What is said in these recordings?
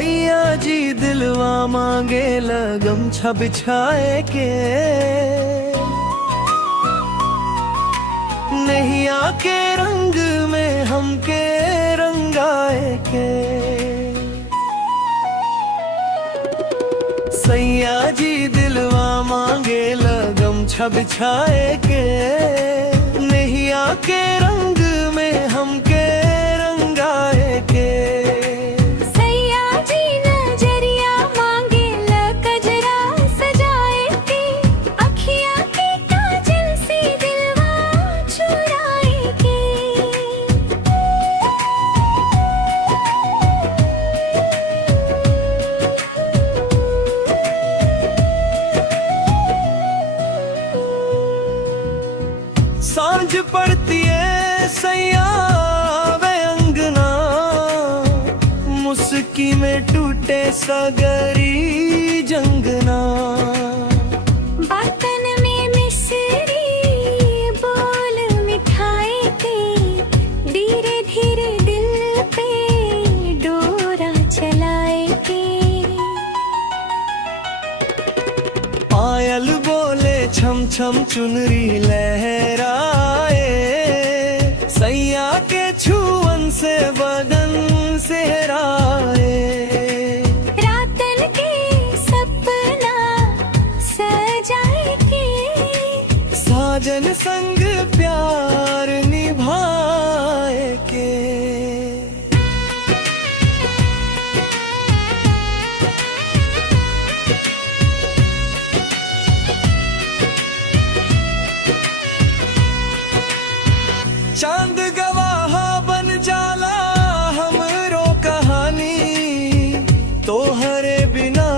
सैया जी दिलवा मांगे लगम बिछाए के, नैया के रंग में हमके रंगाए के। सैया जी दिलवा मांगे लगम बिछाए के, नैया के रंग में हमके रंगाए के। सांझ पड़ती है सैया वे अंगना, मुस्की में टूटे सगरी जंगना। बातन में मिसरी बोल मिठाई के, धीरे धीरे दिल पे डोरा चलाए के। पायल बोले छम छम चुनरी लहराए, सैया के छुअन से बदन सेहराए। रातन के सपना सजाए के, साजन संग प्यार निभाए के। चांद गवाह बन जाला हमरो कहानी, तोहरे बिना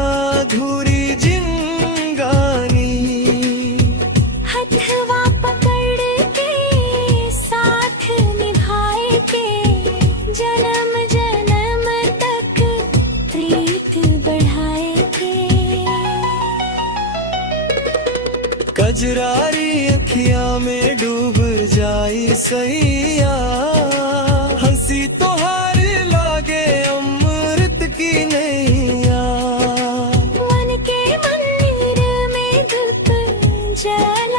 अधूरी जिंदगानी। हथवा पकड़ के साथ निभाए के, जन्म जन्म तक प्रीत बढ़ाए के। कजरारी अखियां में डूब जाई सैया, हंसी तोहार लागे अमृत की नैया। मन के मंदिर में धूप जला